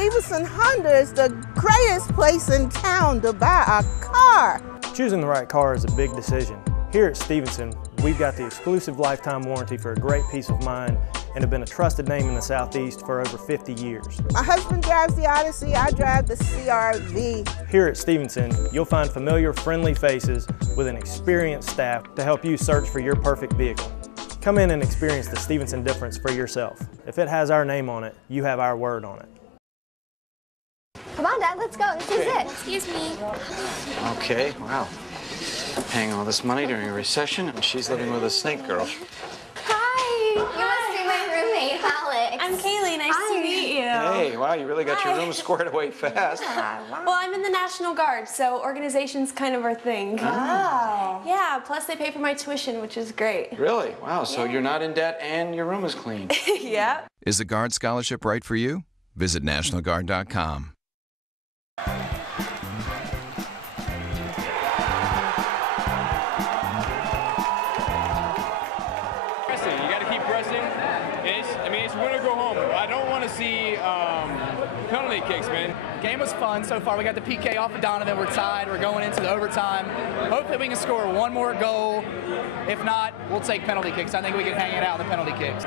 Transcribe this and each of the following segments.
Stevenson Honda is the greatest place in town to buy a car. Choosing the right car is a big decision. Here at Stevenson, we've got the exclusive lifetime warranty for a great peace of mind and have been a trusted name in the Southeast for over 50 years. My husband drives the Odyssey, I drive the CR-V. Here at Stevenson, you'll find familiar, friendly faces with an experienced staff to help you search for your perfect vehicle. Come in and experience the Stevenson difference for yourself. If it has our name on it, you have our word on it. Come on, Dad, let's go. This is it. Excuse me. Okay, wow. Paying all this money during a recession, and she's living with a snake girl. Hi. You must be my roommate, Alex. I'm Kaylee. Nice to meet you. Hey, wow, you really got your room squared away fast. Well, I'm in the National Guard, so organization's kind of our thing. Oh. Yeah, plus they pay for my tuition, which is great. Really? Wow, so you're not in debt and your room is clean. Yeah. Is the Guard Scholarship right for you? Visit nationalguard.com. It's win or go home. I don't want to see penalty kicks, man. Game was fun so far. We got the PK off of Donovan. We're tied. We're going into the overtime. Hopefully we can score one more goal. If not, we'll take penalty kicks. I think we can hang it out in the penalty kicks.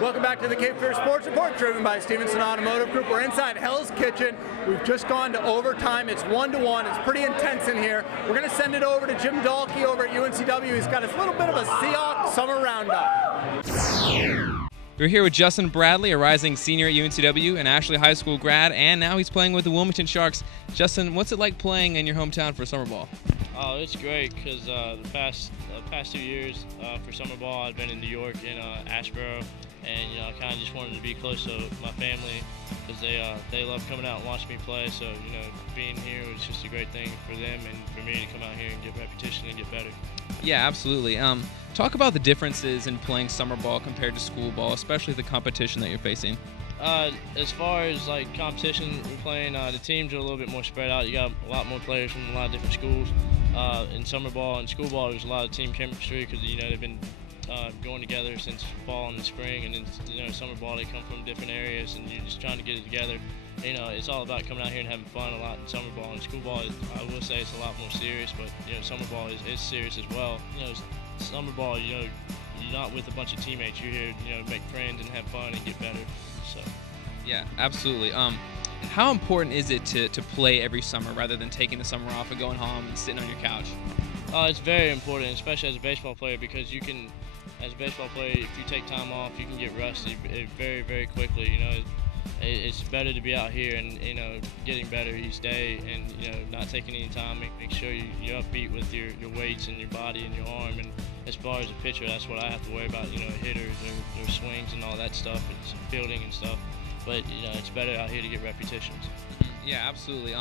Welcome back to the Cape Fear Sports Report, driven by Stevenson Automotive Group. We're inside Hell's Kitchen. We've just gone to overtime. It's 1-1. It's pretty intense in here. We're going to send it over to Jim Dahlke over at UNCW. He's got his little bit of a Seahawks summer roundup. We're here with Justin Bradley, a rising senior at UNCW, an Ashley High School grad, and now he's playing with the Wilmington Sharks. Justin, what's it like playing in your hometown for summer ball? Oh, it's great because the past 2 years for summer ball, I've been in New York in Asheboro, and I kind of just wanted to be close to my family because they love coming out and watching me play. So being here was just a great thing for them and for me to come out here and get repetition and get better. Yeah, absolutely. Talk about the differences in playing summer ball compared to school ball, especially the competition that you're facing. As far as like competition, we're playing, the teams are a little bit more spread out. You got a lot more players from a lot of different schools. In summer ball and school ball, there's a lot of team chemistry because they've been going together since fall and the spring, and then summer ball they come from different areas, and you're just trying to get it together. It's all about coming out here and having fun a lot in summer ball. And school ball, I will say it's a lot more serious, but summer ball is serious as well. Summer ball, you're not with a bunch of teammates. You're here, to make friends and have fun and get better. So, yeah, absolutely. How important is it to play every summer rather than taking the summer off and going home and sitting on your couch? It's very important, especially as a baseball player, because you can, as a baseball player, if you take time off, you can get rusty very, very quickly. It's better to be out here and getting better each day, and not taking any time. Make sure you're upbeat with your weights and your body and your arm. And as far as a pitcher, that's what I have to worry about. Hitters, their swings and all that stuff, and fielding and stuff. But it's better out here to get repetitions. Yeah, absolutely.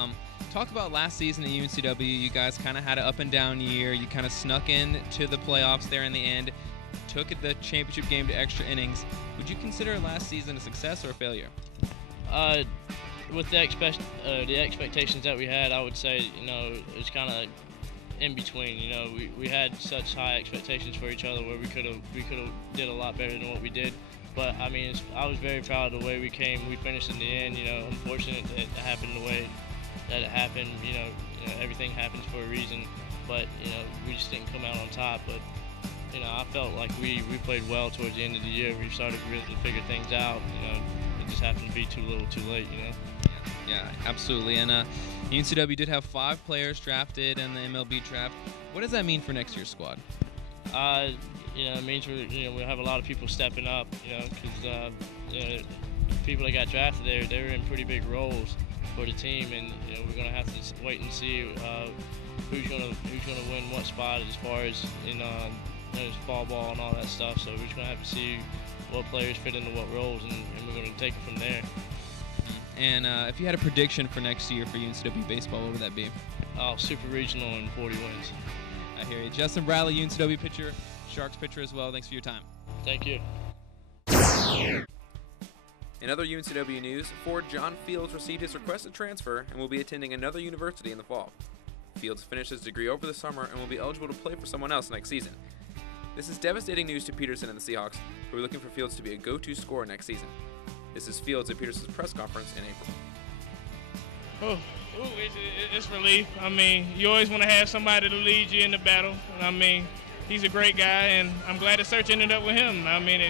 Talk about last season at UNCW. You guys kind of had an up and down year. You kind of snuck in to the playoffs there in the end. Took the championship game to extra innings. Would you consider last season a success or a failure? With the expectations that we had, I would say it was kind of in between. We had such high expectations for each other where we could have did a lot better than what we did. But I was very proud of the way we came. We finished in the end. Unfortunate that it happened the way that it happened. Everything happens for a reason. But we just didn't come out on top. But I felt like we played well towards the end of the year. We started really to figure things out. It just happened to be too little, too late. Yeah, absolutely. And UNCW did have 5 players drafted in the MLB draft. What does that mean for next year's squad? It means we'll have a lot of people stepping up. Because people that got drafted they were in pretty big roles for the team, and we're gonna have to wait and see who's gonna win what spot as far as in fall ball and all that stuff. So we're just gonna have to see what players fit into what roles, and we're gonna take it from there. And if you had a prediction for next year for UNCW baseball, what would that be? Super regional and 40 wins. I hear you. Justin Bradley, UNCW pitcher, Sharks pitcher as well. Thanks for your time. Thank you. In other UNCW news, forward John Fields received his requested transfer and will be attending another university in the fall. Fields finished his degree over the summer and will be eligible to play for someone else next season. This is devastating news to Peterson and the Seahawks, who are looking for Fields to be a go-to scorer next season. This is Fields at Peterson's press conference in April. It's relief. I mean, you always want to have somebody to lead you in the battle. I mean, he's a great guy, and I'm glad the search ended up with him. I mean,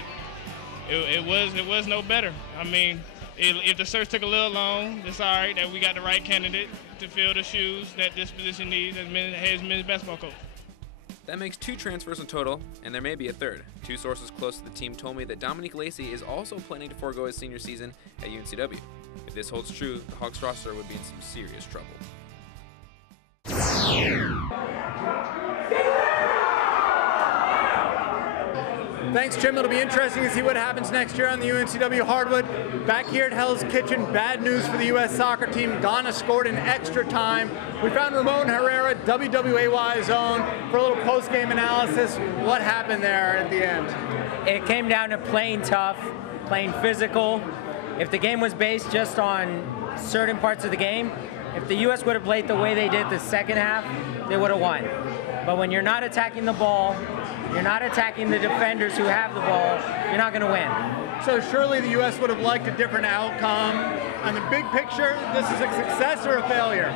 it was no better. I mean, if the search took a little long, it's all right that we got the right candidate to fill the shoes that this position needs as men's basketball coach. That makes 2 transfers in total, and there may be a third. 2 sources close to the team told me that Dominique Lacey is also planning to forego his senior season at UNCW. If this holds true, the Hawks roster would be in some serious trouble. Thanks, Jim. It'll be interesting to see what happens next year on the UNCW hardwood. Back here at Hell's Kitchen, bad news for the U.S. soccer team. Ghana scored in extra time. We found Ramon Herrera, WWAY's own, for a little post-game analysis. What happened there at the end? It came down to playing tough, playing physical. If the game was based just on certain parts of the game, if the U.S. would have played the way they did the second half, they would have won. But when you're not attacking the ball, you're not attacking the defenders who have the ball, you're not going to win. So surely the U.S. would have liked a different outcome. On the big picture, this is a success or a failure?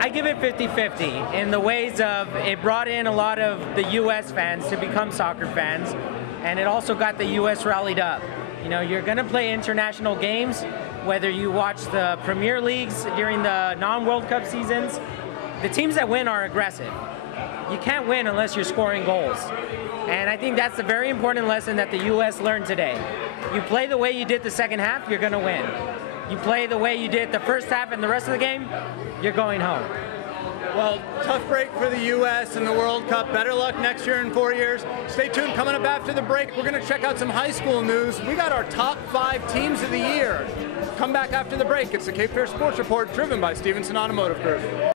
I give it 50-50 in the ways of it brought in a lot of the U.S. fans to become soccer fans, and it also got the U.S. rallied up. You know, you're going to play international games, whether you watch the Premier Leagues during the non-World Cup seasons. The teams that win are aggressive. You can't win unless you're scoring goals. And I think that's a very important lesson that the U.S. learned today. You play the way you did the second half, you're going to win. You play the way you did the first half and the rest of the game, you're going home. Well, tough break for the U.S. in the World Cup. Better luck next year in 4 years. Stay tuned. Coming up after the break, we're going to check out some high school news. We got our top 5 teams of the year. Come back after the break. It's the Cape Fear Sports Report, driven by Stevenson Automotive Group.